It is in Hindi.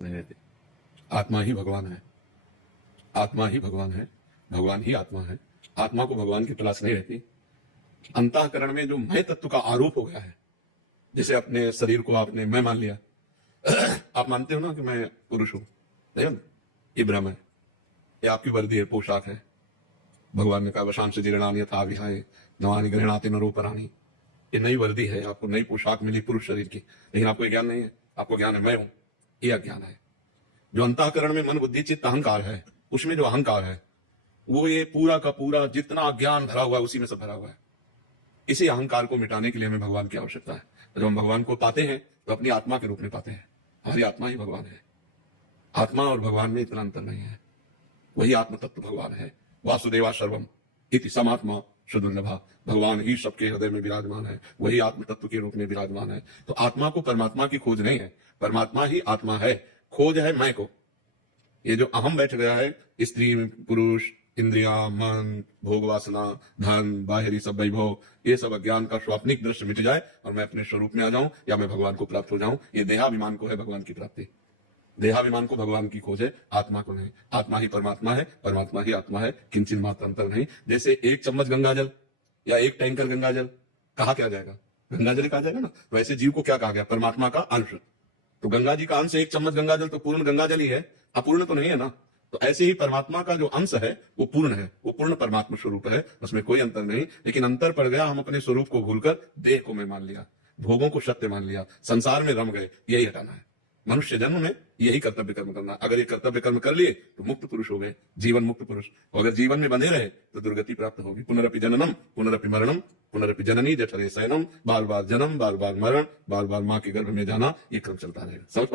नहीं रहती। आत्मा ही भगवान है, आत्मा ही भगवान है, भगवान ही आत्मा है। आत्मा को भगवान की तलाश नहीं रहती। अंतःकरण में जो मैं तत्व का आरोप हो गया है, जैसे अपने शरीर को आपने मैं मान लिया। आप मानते हो ना कि मैं पुरुष हूं, नहीं, ये भ्रम है, ये आपकी वर्दी है, पोशाक है। भगवान ने कहा वशांश जीर्णानि यथा विहाय नवानि गृह्णाति नरोपराणि। ये नई वर्दी है, आपको नई पोशाक मिली पुरुष शरीर की, लेकिन आपको ज्ञान नहीं है। आपको ज्ञान है मैं हूं, ये अज्ञान है। जो अंतःकरण में मन बुद्धि चित्त अहंकार है, उसमें जो अहंकार है वो ये पूरा का पूरा जितना ज्ञान भरा हुआ है उसी में सब भरा हुआ है। इसी अहंकार को मिटाने के लिए हमें भगवान की आवश्यकता है। जब हम भगवान को पाते हैं तो अपनी आत्मा के रूप में पाते हैं। हमारी आत्मा ही भगवान है। आत्मा और भगवान में इतना अंतर नहीं है। वही आत्म तत्व भगवान है। वासुदेवा सर्वम इति समात्मा सुदुर्लभा। भगवान ही सबके हृदय में विराजमान है, वही आत्म तत्व के रूप में विराजमान है। तो आत्मा को परमात्मा की खोज नहीं है, परमात्मा ही आत्मा है। खोज है मैं को। ये जो अहम बैठ गया है, स्त्री पुरुष इंद्रिया मन भोग वासना धन बाहरी सब वैभव, ये सब अज्ञान का स्वाप्निक दृश्य मिट जाए और मैं अपने स्वरूप में आ जाऊं या मैं भगवान को प्राप्त हो जाऊं। ये देहाभिमान को है भगवान की प्राप्ति। देहाभिमान को भगवान की खोज है, आत्मा को नहीं। आत्मा ही परमात्मा है, परमात्मा ही आत्मा है, किंचित मात्र अंतर नहीं। जैसे एक चम्मच गंगाजल या एक टैंकर गंगाजल कहा क्या जाएगा, गंगाजल कहा जाएगा ना। वैसे जीव को क्या कहा गया, परमात्मा का अंश। तो गंगा जी का अंश एक चम्मच गंगाजल तो पूर्ण गंगाजल ही है, अपूर्ण तो नहीं है ना। तो ऐसे ही परमात्मा का जो अंश है वो पूर्ण है, वो पूर्ण परमात्मा स्वरूप है, उसमें कोई अंतर नहीं। लेकिन अंतर पड़ गया, हम अपने स्वरूप को भूलकर देह को मैं मान लिया, भोगों को सत्य मान लिया, संसार में रम गए। यही हटाना है। मनुष्य जन्म में यही कर्तव्य कर्म करना। अगर ये कर्तव्य कर्म कर लिए तो मुक्त पुरुष हो गए, जीवन मुक्त पुरुष। और अगर जीवन में बंधे रहे तो दुर्गति प्राप्त होगी। पुनरपि जननम पुनरपि मरणम पुनरपि जननी जठरे शयनम। बार बार जन्म, बार बार मरण, बार बार मां के गर्भ में जाना, ये क्रम चलता रहेगा। समझ